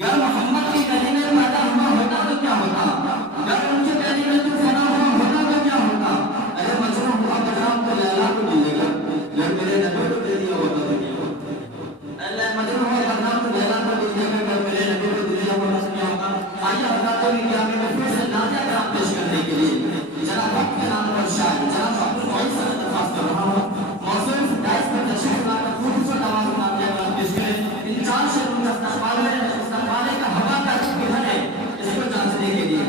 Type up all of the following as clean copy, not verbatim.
यार मोहम्मद की गली में पैदा हुआ होता तो क्या होता, यार उनके गली में तू फना हुआ होता तो क्या होता। अरे मजनू हुआ बदनाम तो लैला को मिलेगा, जब मेरे नबी को दे दिया होता तो क्या होता। अल्लाह मजनू हुआ बदनाम तो लैला को मिलेगा, जब मेरे नबी को दे दिया होता तो क्या होता। आइए बताते हैं क्या में फिर से नाज़िया काम पेश करने के लिए जनाब वक्त के नाम पर शायद जनाब अब्दुल वहीद से दरख्वास्त कर रहा हूँ मौसूफ डाइस पर तशरीफ लाकर खूबसूरत आवाज़ में नाज़िया काम पेश करें। इन चार शहरों का इस्तेमाल का हवा का रुख किधर है इसको जांचने के लिए,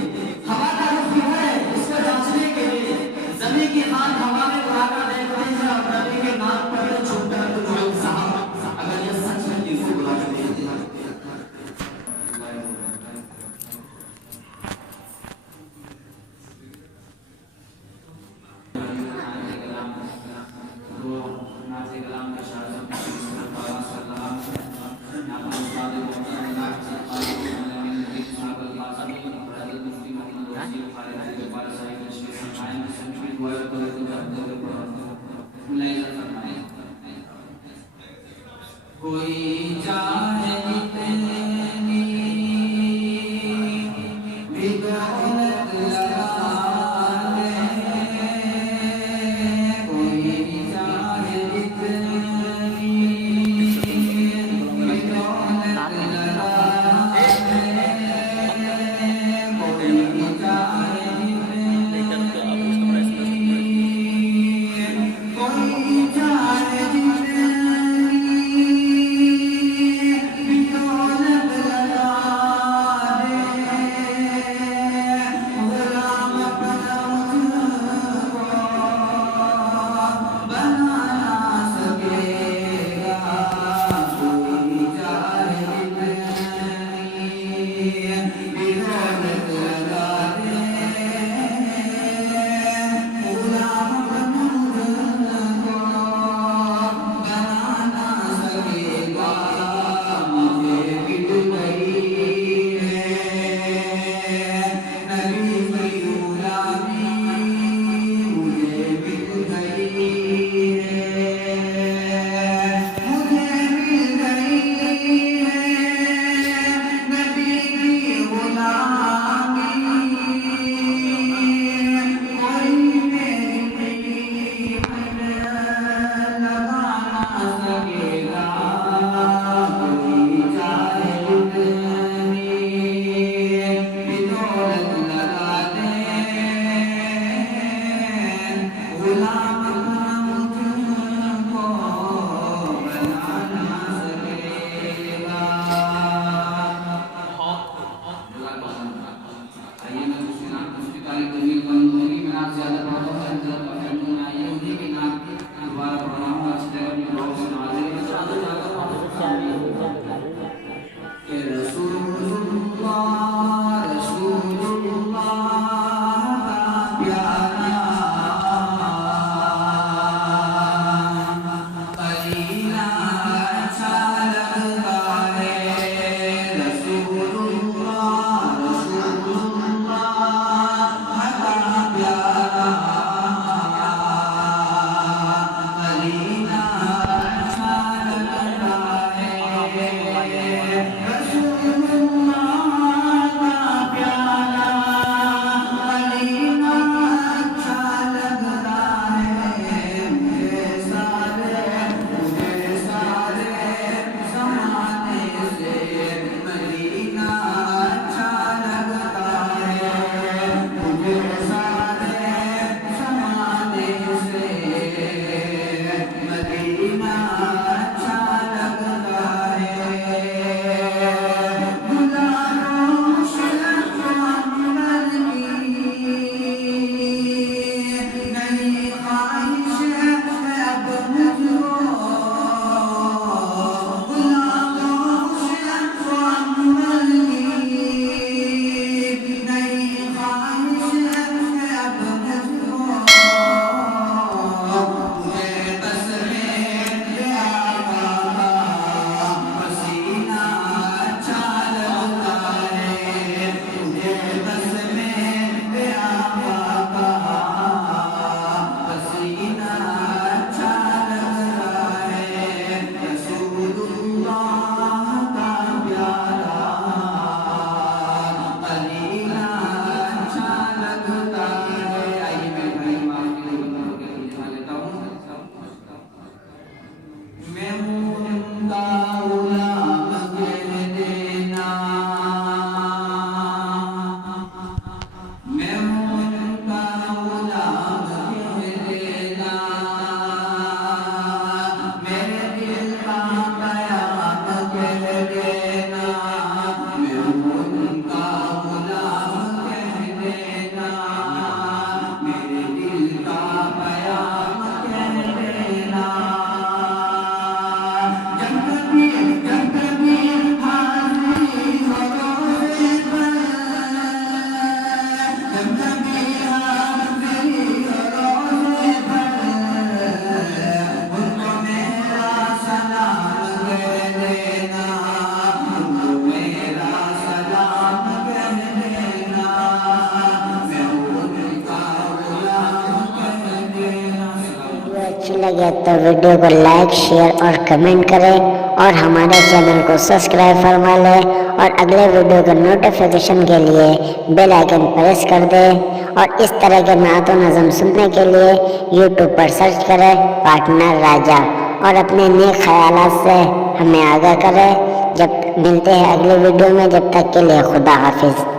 हवा का रुख किधर है इसको जांचने के लिए ज़मीन की खान हवा में उड़ाकर देखते हैं और नबी के नाम पर छुपकर तो जो साहब अगर ये सच में किसी बुला कर देखते हैं। कोई चाहे जितनी भी दौलत लगा ले, कोई चाहे जितनी भी दौलत लगा ले, कोई चाहे अच्छी लगे तो वीडियो को लाइक, शेयर और कमेंट करें और हमारे चैनल को सब्सक्राइब फरमा लें और अगले वीडियो के नोटिफिकेशन के लिए बेल आइकन प्रेस कर दें। और इस तरह के नात व नज़म सुनने के लिए यूट्यूब पर सर्च करें पार्टनर राजा और अपने नेक ख्यालात से हमें आगाह करें। जब मिलते हैं अगले वीडियो में, जब तक के लिए खुदा हाफिज़।